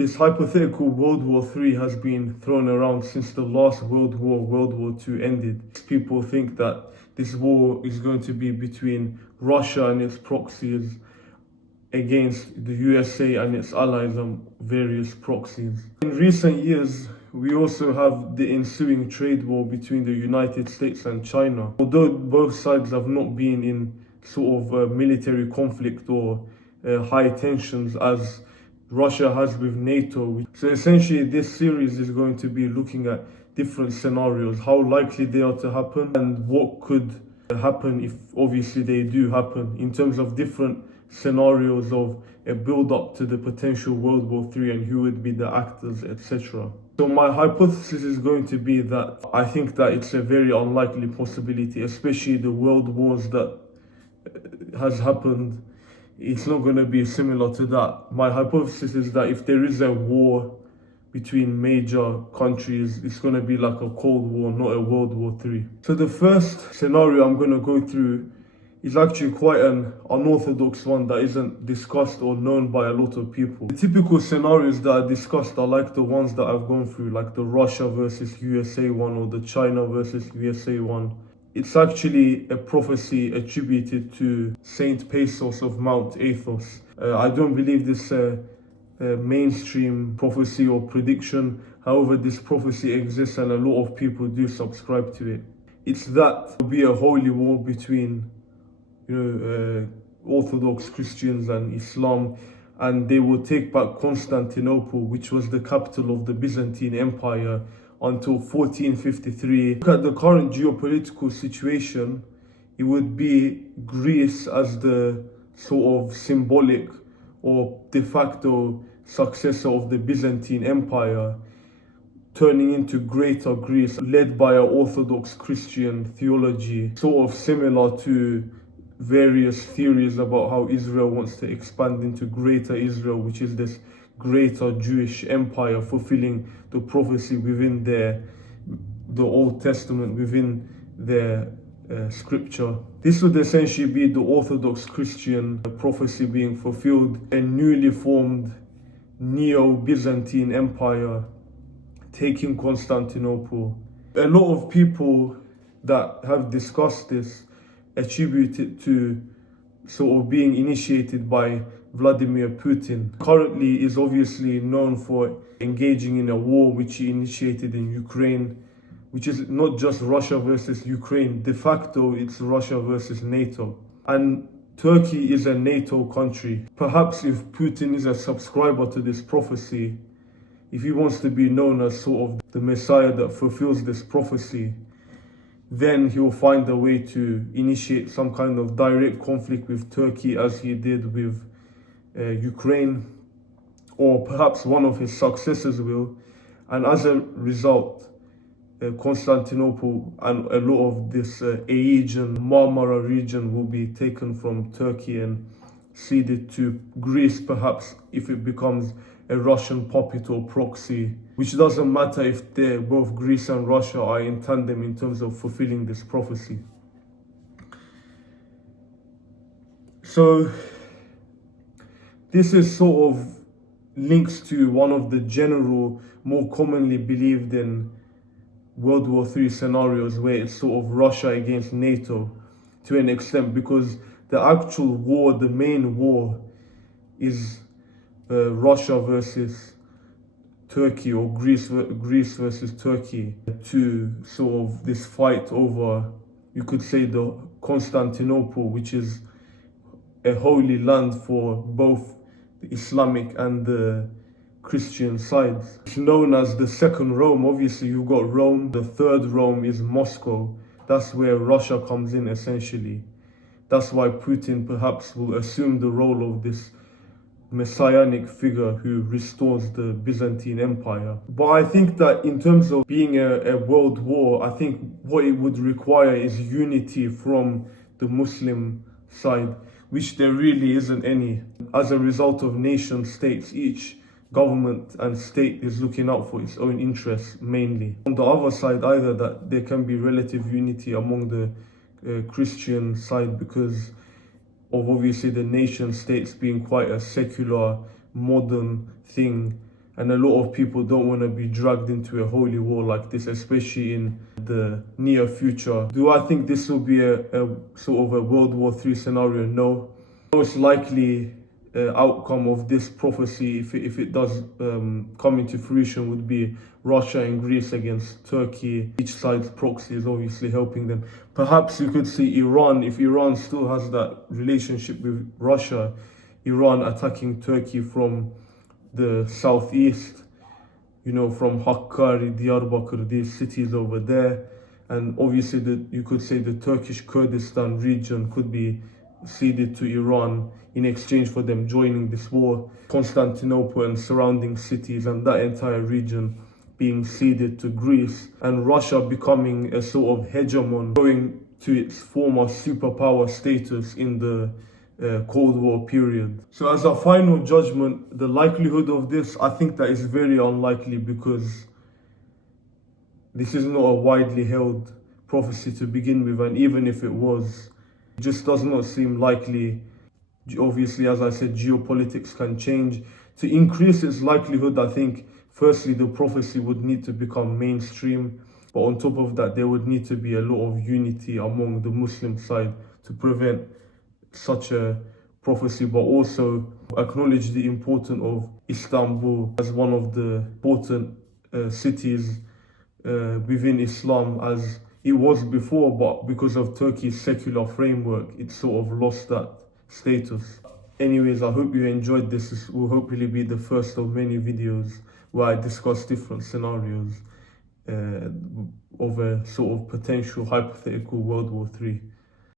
This hypothetical World War III has been thrown around since the last World War, World War II, ended. People think that this war is going to be between Russia and its proxies against the USA and its allies and various proxies. In recent years, we also have the ensuing trade war between the United States and China. Although both sides have not been in sort of military conflict or high tensions as Russia has with NATO. So essentially this series is going to be looking at different scenarios, how likely they are to happen and what could happen if obviously they do happen, in terms of different scenarios of a build-up to the potential World War III and who would be the actors, etc. So my hypothesis is going to be that I think that it's a very unlikely possibility, especially the world wars that has happened. It's not going to be similar to that. My hypothesis is that if there is a war between major countries, it's going to be like a Cold War, not a World War III. So the first scenario I'm going to go through is actually quite an unorthodox one that isn't discussed or known by a lot of people. The typical scenarios that are discussed are like the ones that I've gone through, like the Russia versus USA one or the China versus USA one. It's actually a prophecy attributed to Saint Paisos of Mount Athos. I don't believe this mainstream prophecy or prediction. However, this prophecy exists and a lot of people do subscribe to it. It's that there will be a holy war between Orthodox Christians and Islam, and they will take back Constantinople, which was the capital of the Byzantine Empire, until 1453. Look at the current geopolitical situation. It would be Greece as the sort of symbolic or de facto successor of the Byzantine Empire, turning into Greater Greece, led by an Orthodox Christian theology, sort of similar to various theories about how Israel wants to expand into Greater Israel, which is this greater Jewish empire fulfilling the prophecy within the Old Testament, within their scripture. This would essentially be the Orthodox Christian prophecy being fulfilled, a newly formed Neo-Byzantine Empire taking Constantinople. A lot of people that have discussed this attribute it to sort of being initiated by Vladimir Putin. Currently is obviously known for engaging in a war which he initiated in Ukraine, which is not just Russia versus Ukraine. De facto, it's Russia versus NATO. And Turkey is a NATO country. Perhaps if Putin is a subscriber to this prophecy, if he wants to be known as sort of the Messiah that fulfills this prophecy, then he will find a way to initiate some kind of direct conflict with Turkey as he did with Ukraine, or perhaps one of his successors will. And as a result, Constantinople and a lot of this Aegean Marmara region will be taken from Turkey and ceded to Greece, perhaps if it becomes a Russian puppet or proxy, which doesn't matter if both Greece and Russia are in tandem in terms of fulfilling this prophecy. So this is sort of links to one of the general, more commonly believed in World War III scenarios, where it's sort of Russia against NATO to an extent, because the actual war, the main war, is Russia versus Turkey, or Greece versus Turkey, to sort of this fight over, you could say, the Constantinople, which is a holy land for both the Islamic and the Christian sides. It's known as the Second Rome. Obviously, you've got Rome. The third Rome is Moscow. That's where Russia comes in, essentially. That's why Putin perhaps will assume the role of this messianic figure who restores the Byzantine Empire. But I think that in terms of being a world war, I think what it would require is unity from the Muslim side, which there really isn't any. As a result of nation states, each government and state is looking out for its own interests mainly. On the other side, either that there can be relative unity among the Christian side, because of obviously the nation states being quite a secular, modern thing, And a lot of people don't want to be dragged into a holy war like this, especially in the near future. Do I think this will be a sort of a World War III scenario? No. Most likely outcome of this prophecy, if it does come into fruition, would be Russia and Greece against Turkey. Each side's proxy is obviously helping them. Perhaps you could see Iran, if Iran still has that relationship with Russia, Iran attacking Turkey from the southeast, you know, from Hakkari, Diyarbakir, these cities over there. And obviously you could say the Turkish Kurdistan region could be ceded to Iran in exchange for them joining this war. Constantinople and surrounding cities and that entire region being ceded to Greece, and Russia becoming a sort of hegemon, going to its former superpower status in the Cold War period. So as a final judgment, the likelihood of this, I think that is very unlikely, because this is not a widely held prophecy to begin with, and even if it was, it just does not seem likely. Obviously, as I said, geopolitics can change. To increase its likelihood, I think, firstly, the prophecy would need to become mainstream, but on top of that, there would need to be a lot of unity among the Muslim side to prevent such a prophecy, but also acknowledge the importance of Istanbul as one of the important cities within Islam, as it was before, but because of Turkey's secular framework, it sort of lost that status. Anyways, I hope you enjoyed this. This will hopefully be the first of many videos where I discuss different scenarios of a sort of potential hypothetical World War III.